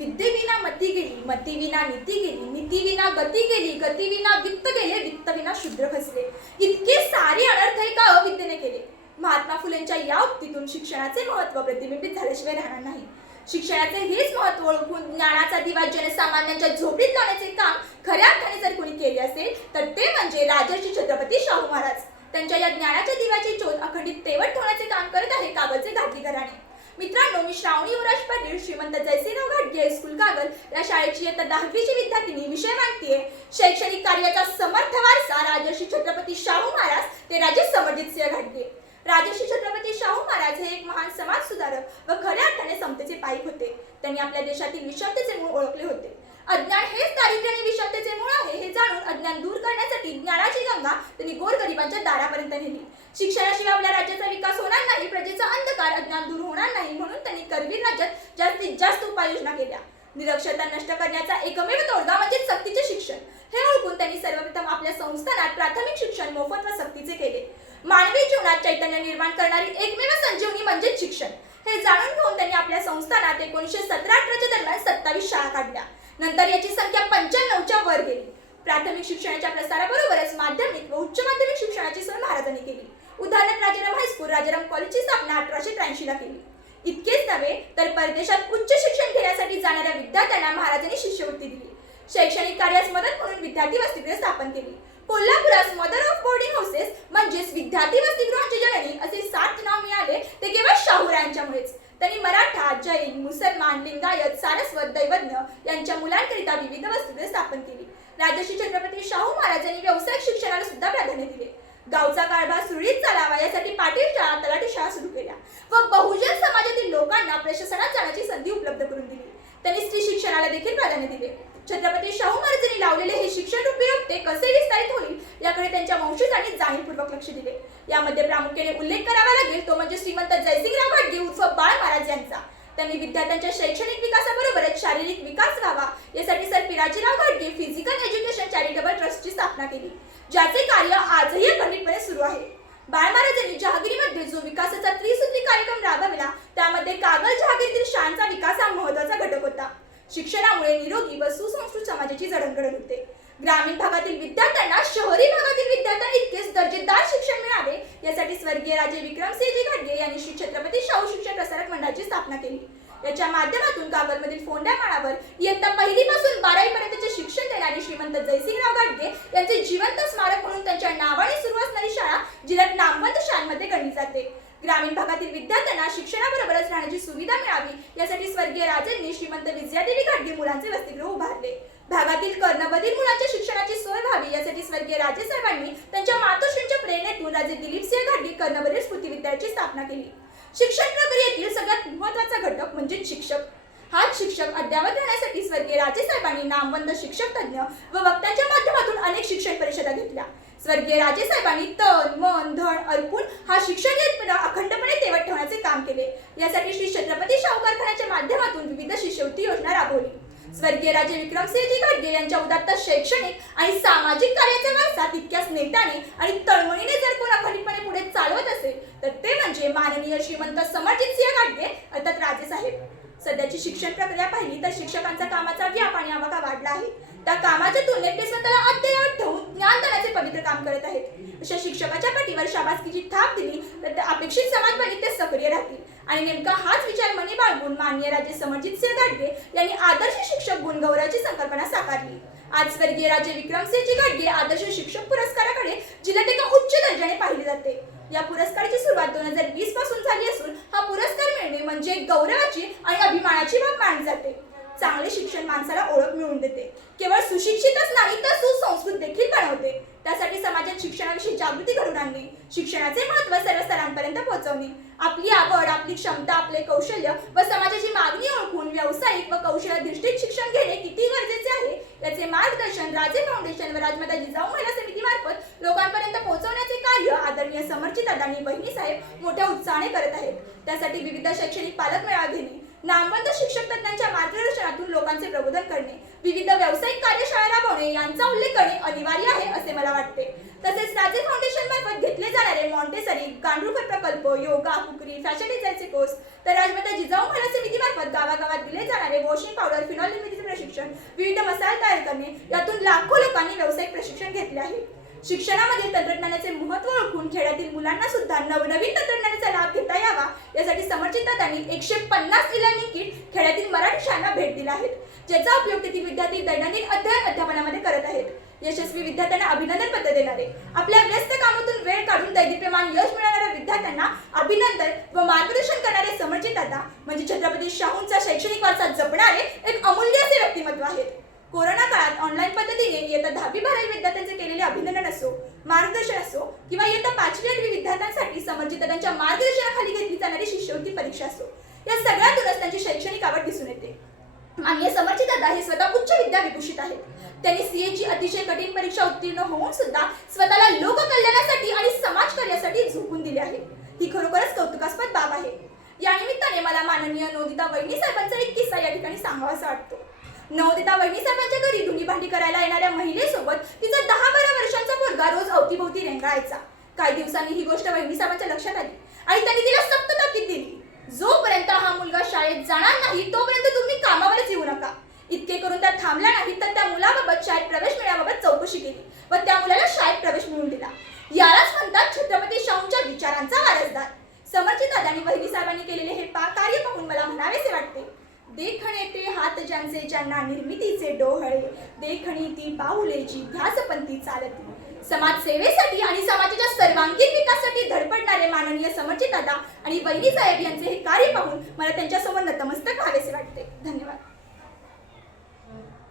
विद्येविना मती गेली मतीविना नीती गेली नीतीविना गती गेली गतीविना वित्त गेले वित्तविना शूद्र खचले इतके सारे अनर्थ एका अविद्येने केले. महात्मा फुलेंच्या या उक्तीतून शिक्षणाचे महत्त्व प्रतिबिंबित झाल्याशिवाय राहणार नाही. शिक्षणाचे हेच महत्त्व ओळखून ज्ञानाचा दिवा जनसामान्यांच्या झोपडीत लावण्याचे काम खऱ्या अर्थाने जर कोणी केले असेल तर ते म्हणजे राजर्षी छत्रपती शाहू महाराज. त्यांच्या या ज्ञानाच्या दिव्याची ज्योत अखंडित तेवट ठेवण्याचे काम करत आहे कागलचे घाटगी घराणे मित्रांनो मी श्रावणी युवराज पाटील श्रीमंत जयसिंह घाटगे हायस्कूल कागल या शाळेची इयत्ता दहावीची विद्यार्थिनी विषय मांडतीये शैक्षणिक कार्याचा समर्थ वारसा राजर्षी छत्रपती शाहू महाराज ते राजे समरजित सिंह घाटगे. राजर्षी छत्रपती शाहू महाराज हे एक महान समाज सुधारक व खऱ्या अर्थाने समतेचे पाईक होते. त्यांनी आपल्या देशातील विषमतेचे मूळ ओळखले होते. अज्ञान हेच दारिद्र्य आणि विषमतेचे मूळ आहे हे जाणून अज्ञान दूर करण्यासाठी ज्ञानाची गंगा त्यांनी गोरगरिबांच्या दारापर्यंत नेली. शिक्षणाशिवाय आपल्या राज्याचा विकास होणार नाही प्रजेचा अंधकार अज्ञान दूर होणार नाही म्हणून त्यांनी करवीर राज्यात जास्तीत जास्त उपाययोजना केल्या. निरक्षरता नष्ट करण्याचा एकमेव तोडगा म्हणजे सक्तीचे शिक्षण. हे ओळखून त्यांनी सर्वप्रथम आपल्या संस्थानात प्राथमिक शिक्षण मोफत व सक्तीचे केले. मानवी जीवनात चैतन्य निर्माण करणारी एकमेव संजीव म्हणजे शिक्षण हे जाणून घेऊन त्यांनी आपल्या संस्थानात एकोणीसशे सतरा अठराच्या दरम्यान सत्तावीस शाळा काढल्या नंतर याची संख्या पंच्याण्णवच्या वर गेली. प्राथमिक शिक्षणाच्या प्रसाराबरोबरच माध्यमिक व उच्च माध्यमिक शिक्षणाची सोय महाराजांनी केली. उदाहरण राजाराम हायस्कूल राजाराम कॉलेजची स्थापना अठराशे त्र्याऐंशी ला केली. इतकेच नव्हे तर परदेशात उच्च शिक्षण घेण्यासाठी जाणाऱ्या विद्यार्थ्यांना महाराजांनी शिष्यवृत्ती दिली. शैक्षणिक कार्यास मदत म्हणून विद्यार्थी वसतिगृह स्थापन केली. कोल्हापुरास मदर ऑफ बोर्डिंग हाऊसेस म्हणजेच विद्यार्थी वसतिगृहांची जननी असे सात नाव मिळाले ते केवळ शाहू जैन मुसलमान लिंगायत सारस्वत दैवज्ञ यांच्या मुलांकरिता विविध वसतिगृहे स्थापन केली. राजर्षी छत्रपती शाहू महाराजांनी व्यावसायिक शिक्षणाला सुद्धा प्राधान्य दिले. गावचा कारभार सुरळीत चालावा यासाठी पाटील शाळा तलाठी शाळा सुरू केल्या व बहुजन समाजातील लोकांना प्रशासनात जाण्याची संधी उपलब्ध करून दिली. त्यांनी स्त्री शिक्षणाला देखील प्राधान्य दिले. छत्रपती शाहू महाराजांनी लावलेले हे शिक्षण रूपी ते कसे विस्तारित होईल याकडे त्यांच्या वंशजांनी जाणीवपूर्वक लक्ष दिले. यामध्ये प्रामुख्याने उल्लेख करावा लागेल तो म्हणजे श्रीमंत जयसिंगराव घाटगे उर्फ बाळ महाराज यांचा. त्यांनी विद्यार्थ्यांच्या शैक्षणिक विकासाबरोबरच शारीरिक विकास व्हावा यासाठी सर पिराजीराव घाटगे फिजिकल एज्युकेशन चॅरिटेबल ट्रस्टची स्थापना केली ज्याचे कार्य आजही अखंडितपणे सुरू आहे. बाळ महाराजांनी जहागिरीमध्ये जो विकासाचा त्रिसूत्री कार्यक्रम राबविला त्यामध्ये कागल जहागिरीतील शाळांचा विकास हा महत्त्वाचा घटक होता. शिक्षणामुळे निरोगी व सुसंस्कृत समाजाची जडणघडण होते. ग्रामीण भागातील विद्यार्थ्यांना शहरी भागातील विद्यार्थ्यांना इतकेच दर्जेदार शिक्षण मिळावे यासाठी स्वर्गीय राजे विक्रमसिंहजी घाटगे यांनी श्री छत्रपती शाहू शिक्षण प्रसारक मंडळाची स्थापना केली. याच्या माध्यमातून कागलमधील फोंड्या माळावर इयत्ता पहिलीपासून बारावी पर्यंतचे शिक्षण देणारे श्रीमंत जयसिंगराव घाटगे यांचे जिवंत स्मारक म्हणून त्यांच्या नावाने सुरू असणारी शाळा जिल्ह्यात नामवंत शाळांमध्ये गणली जाते. ग्रामीण भागातील विद्यार्थ्यांना शिक्षणाबरोबरच राहण्याची सुविधा मिळावी यासाठी स्वर्गीय राजेंनी श्रीमंत विजयादेवी घाटगे मुलांचे वसतिगृह उभारले. भागातील कर्णबधीर मुलांच्या शिक्षणाची सोय व्हावी यासाठी स्वर्गीय राजे साहेबांनी त्यांच्या मातोश्रींच्या प्रेरणेतून राजे दिलीपसिंह घाटगे कर्णबधीर स्मृती विद्यालयाची स्थापना केली. शिक्षण प्रक्रियेतील सगळ्यात महत्त्वाचा घटक म्हणजे शिक्षक. हाच शिक्षक अद्यावत राहण्यासाठी स्वर्गीय राजे साहेबांनी नामवंत शिक्षक तज्ञ व वक्त्यांच्या माध्यमातून अनेक शिक्षण परिषदा घेतल्या. स्वर्गीय राजे साहेबांनी तन मन धन अर्पून हा शिक्षण यत्न अखंडपणे तेवत ठेवण्याचे काम केले. यासाठी श्री छत्रपती शाहू कारखान्याच्या माध्यमातून विविध शिष्यवृत्ती योजना राबवली. स्वर्गीय राजे विक्रमसिंहजी घाटगे यांच्या उदात्त शैक्षणिक आणि सामाजिक कार्याचा वारसा तितक्याच नेत्याने आणि तळमळीने जर कोण अखंडितपणे पुढे चालवत असेल तर ते म्हणजे माननीय श्रीमंत समरजित सिंह घाटगे अर्थात राजे साहेब. सध्याची शिक्षण प्रक्रिया पाहिली तर शिक्षकांचा कामाचा व्याप आणि आवाका वाढला आहे. त्या कामाच्या तुलनेत ते स्वतःला अद्ययावत ठेवून ज्ञानदानाचे पवित्र काम करत आहेत. अशा शिक्षकाच्या पाठीवर शाबासकीची थाप दिली तर त्या अपेक्षित समाजवाणी ते सक्रिय राहतील. आणि नेमका हाच विचार मनी बाळगून मान्य राजे समरजित सिंह घाटगे यांनी आदर्श शिक्षक गुणगौरवाची संकल्पना साकारली. आज स्वर्गीय राजे विक्रमसिंहजी घाटगे आदर्श शिक्षक पुरस्काराकडे जिल्ह्यात एका उच्च दर्जाने पाहिले जाते. या पुरस्काराची सुरुवात दोन हजार वीसपासून झाली असून हा पुरस्कार मिळणे म्हणजे एक गौरवाची आणि अभिमानाची बाब मानली जाते. चांगले शिक्षण माणसाला ओळख मिळवून देते. केवळ सुशिक्षितच नाही तर सुसंस्कृत देखील बनवते. त्यासाठी समाजात शिक्षणाविषयी जागृती घडून आणणे शिक्षणाचे महत्त्व सर्व स्तरांपर्यंत पोहोचवणे आपली आवड आपली क्षमता आपले कौशल्य व समाजाची मागणी ओळखून व्यावसायिक व कौशल्याधिष्ठित शिक्षण घेणे किती गरजेचे आहे? याचे मार्गदर्शन राजे फाउंडेशन व राजमाता जिजाऊ महिला समितीमार्फत लोकांपर्यंत पोहोचवण्याचे कार्य आदरणीय समर्जित अदानी बहिणी साहेब मोठ्या उत्साहाने करत आहेत. त्यासाठी विविध शैक्षणिक पालक मेळावा घेणे नामवंत शिक्षक तज्ञांच्या मार्गदर्शनातून लोकांचे प्रबोधन करणे विविध व्यावसायिक कार्यशाळा राबवणे यांचा उल्लेख करणे अनिवार्य आहे असे मला वाटते. तसेच राज्य फाउंडेशन मार्फत घेतले जाणारे मॉन्टेसरी गांडूळखत प्रकल्प योगा कुकरी फॅशन डिझाईनचे कोर्स तर राजमाता जिजाऊ महाराज समितीमार्फत गावागावात दिले जाणारे वॉशिंग पावडर फिनॉल निर्मितीचे प्रशिक्षण विविध मसाले तयार करणे यातून लाखो लोकांनी व्यावसायिक प्रशिक्षण घेतले आहे. शिक्षणामध्ये तंत्रज्ञानाचे महत्त्व ओळखून खेड्यातील मुलांना सुद्धा नवनवीन तंत्रज्ञानाचा लाभ घेता यावा. यासाठी समर्जित एकशे पन्नास ई किट खेड्यातील मराठी शाळांना भेट दिला आहेत ज्याचा उपयोग तेथील विद्यार्थी दैनंदिन अध्ययन अध्यापनामध्ये करत आहेत. यशस्वी विद्यार्थ्यांना अभिनंदन पत्र देणारे आपल्या व्यस्त कामातून वेळ काढून दैदिप्यमान यश मिळणाऱ्या विद्यार्थ्यांना अभिनंदन व मार्गदर्शन करणारे समर्जित दादा म्हणजे छत्रपती शाहूंचा शैक्षणिक वारसा जपणारे एक अमूल्य असे व्यक्तिमत्व आहेत. कोरोना काळात ऑनलाईन पद्धतीने इयत्ता दहावी बारावी विद्यार्थ्यांचे केलेले अभिनंदन असो मार्गदर्शन असो किंवा इयत्ता पाचवी आठवी विद्यार्थ्यांसाठी समर्जितांच्या मार्गदर्शनाखाली घेतली जाणारी शिष्यवृत्ती परीक्षा असो. या सगळ्यातूनच त्यांची शैक्षणिक आवड दिसून येते. माननीय समर्जित दादा हे स्वतः उच्च विद्या विभूषित आहेत. त्यांनी सीए ची अतिशय कठीण परीक्षा उत्तीर्ण होऊन सुद्धा स्वतःला लोककल्याणासाठी आणि समाज कार्यासाठी झोकून दिले आहे. ही खरोखरच कौतुकास्पद बाब आहे. या निमित्ताने मला माननीय नोदिता वहिनी साहेबांचा एक किस्सा या ठिकाणी सांगावासा वाटतो. नवदिता वहिनी साहेबांच्या घरी धुणी भांडी करायला येणाऱ्या महिलेसोबत तिचा दहा बारा वर्ष मुलगा रोज अवतीभोवती रेंगाळायचा? काही दिवसांनी ही गोष्ट वहिनी साहेबांच्या लक्षात आली. आणि त्यांनी तिला सक्त ताकीद दिली. जोपर्यंत हा मुलगा शाळेत जाणार नाही तोपर्यंत तुम्ही कामावरच येऊ नका. इतके करून त्या थांबल्या नाही तर त्या मुलाबाबत शाळेत प्रवेश मिळण्याबाबत चौकशी केली व त्या मुलाला शाळेत प्रवेश मिळवून दिला. यालाच म्हणतात छत्रपती शाहूंच्या विचारांचा वारसदार. समर्जित आणि वहिनी साहेबांनी केलेले हे पा कार्य पाहून मला म्हणावेसे वाटते. देखणे ते हात ज्यांचे ज्यांना निर्मितीचे डोहळे देखणी ती पाऊलेची ध्यासपंथी चालती. समाज सेवेसाठी आणि समाजाच्या सर्वांगीण विकासासाठी धडपडणारे माननीय समर्जित दादा आणि वहिनी साहेब यांचे हे कार्य पाहून मला त्यांच्यासमोर नतमस्तक व्हावेसे वाटते. धन्यवाद.